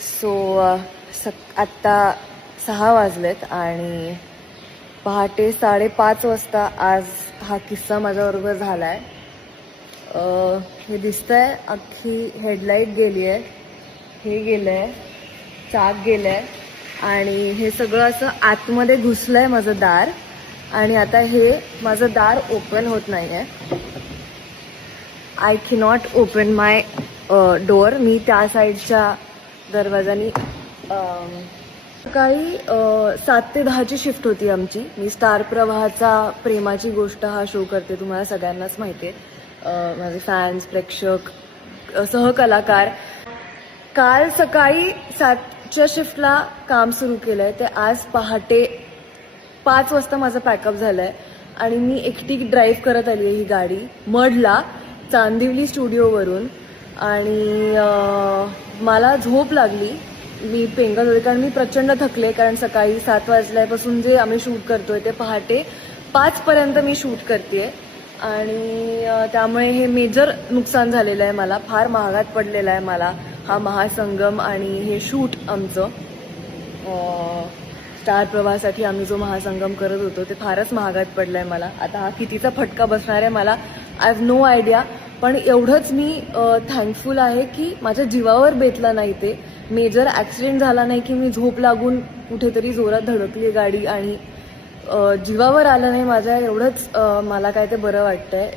So आत्ता 6 वाजलेत आणि पहाटे 5:30 वाजता आज हा किस्सा माझ्याबरोबर झाला आहे. हे दिसतंय, अख्खी हेडलाईट गेली आहे, हे गेलं आहे, चाक गेलं आहे आणि हे सगळं असं आतमध्ये घुसलं आहे माझं दार. आणि आता हे माझं दार ओपन होत नाही आहे. I cannot open my door. मी त्या साईडच्या दरवाजानी सकाळी 7 ते 10ची शिफ्ट होती आमची. मी स्टार प्रवाहाचा प्रेमाची गोष्ट हा शो करते, तुम्हाला सगळ्यांनाच माहिती आहे. माझे फॅन्स, प्रेक्षक, सहकलाकार. काल सकाळी 7च्या शिफ्टला काम सुरू केलं आहे, ते आज पहाटे 5 वाजता माझं पॅकअप झालं आहे आणि मी एकटी ड्राईव्ह करत आली आहे ही गाडी मडला, चांदिवली स्टुडिओवरून. आणि मला झोप लागली, मी पेंगत होते कारण मी प्रचंड थकले, कारण सकाळी 7 वाजल्यापासून जे आम्ही शूट करतोय ते पहाटे 5 पर्यंत मी शूट करते आणि त्यामुळे हे मेजर नुकसान झालेलं आहे. मला फार महागात पडलेला आहे मला हा महासंगम आणि हे शूट आमचं. स्टार प्रवाहासाठी आम्ही जो महासंगम करत होतो ते फारच महागात पडलं आहे मला. आता हा कितीचा फटका बसणार आहे मला आय हॅव नो आयडिया. पण एवढंच मी थँकफुल आहे की माझ्या जीवावर बेतला नाही, ते मेजर ॲक्सिडेंट झाला नाही की मी झोप लागून कुठेतरी जोरात धडकली गाडी आणि जीवावर आलं नाही माझ्या. एवढंच मला काय ते बरं वाटतंय.